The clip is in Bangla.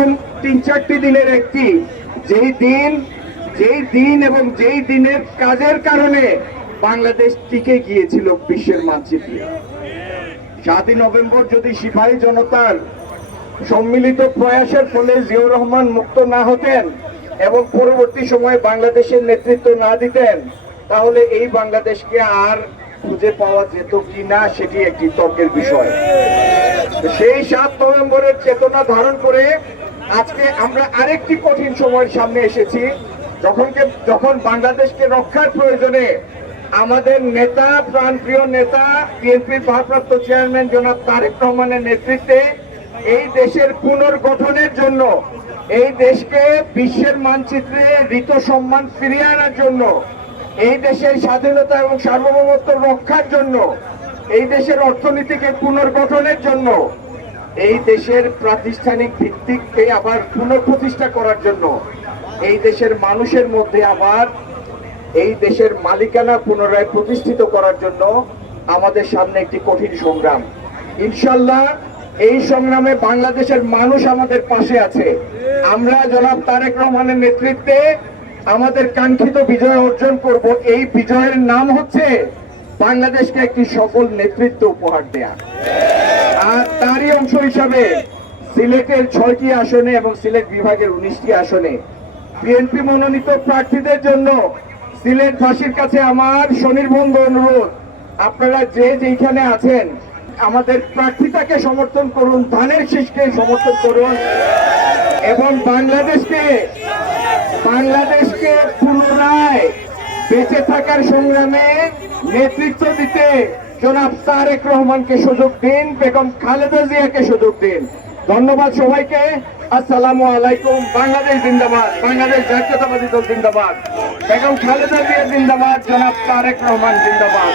3-4টি দিনের একটি, যেই দিন এবং যেই দিনের কাজের কারণে বাংলাদেশ টিকে গিয়েছিল বিশ্বের মানচিত্রে। 7ই নভেম্বর যদি সিপাহী জনতার সম্মিলিত প্রয়াসের ফলে জিয়াউর রহমান মুক্ত না হতেন এবং পরবর্তী সময়ে বাংলাদেশের নেতৃত্ব না দিতেন, তাহলে এই বাংলাদেশকে আর খুঁজে পাওয়া যেত কিনা সেটি একটি তর্কের বিষয়। সেই 7 নভেম্বরের চেতনা ধারণ করে আজকে আমরা আরেকটি কঠিন সময়ের সামনে এসেছি, যখন বাংলাদেশকে রক্ষার প্রয়োজনে আমাদের নেতা, প্রাণপ্রিয় নেতা, বিএনপির ভারপ্রাপ্ত চেয়ারম্যান জনাব তারেক রহমানের নেতৃত্বে এই দেশের পুনর্গঠনের জন্য, এই দেশকে বিশ্বের মানচিত্রে ঋত সম্মান ফিরিয়ে আনার জন্য, এই দেশের স্বাধীনতা এবং সার্বভৌমত্ব রক্ষার জন্য, এই দেশের অর্থনীতিকে পুনর্গঠনের জন্য, এই দেশের প্রাতিষ্ঠানিক ভিত্তিকে আবার পুনঃপ্রতিষ্ঠা করার জন্য, এই দেশের মানুষের মধ্যে আবার এই দেশের মালিকানা পুনরায় প্রতিষ্ঠিত করার জন্য আমাদের সামনে একটি কঠিন সংগ্রাম। ইনশাল্লাহ এই সংগ্রামে বাংলাদেশের মানুষ আমাদের পাশে আছে। আমরা জনাব তারেক রহমানের নেতৃত্বে আমাদের কাঙ্ক্ষিত বিজয় অর্জন করব। এই বিজয়ের নাম হচ্ছে বাংলাদেশকে একটি সফল নেতৃত্ব উপহার দেয়া। আর তারই অংশ হিসাবে সিলেটের 6টি আসনে এবং সিলেট বিভাগের 19টি আসনে বিএনপি মনোনীত প্রার্থীদের জন্য সিলেটবাসীর কাছে আমার স্বনির্বন্ধ অনুরোধ, আপনারা যে যেখানে আছেন আমাদের প্রার্থীতাকে সমর্থন করুন, ধানের শীষকে সমর্থন করুন এবং বাংলাদেশকে পুনরায় বেঁচে থাকার সংগ্রামে নেতৃত্ব দিতে জনাব তারেক রহমানকে সুযোগ দিন, বেগম খালেদা জিয়াকে সুযোগ দিন। ধন্যবাদ সবাইকে। আসসালামু আলাইকুম। বাংলাদেশ জিন্দাবাদ, বাংলাদেশ জাতীয়তাবাদী দল জিন্দাবাদ, বেগম খালেদা জিয়া জিন্দাবাদ, জনাব তারেক রহমান জিন্দাবাদ।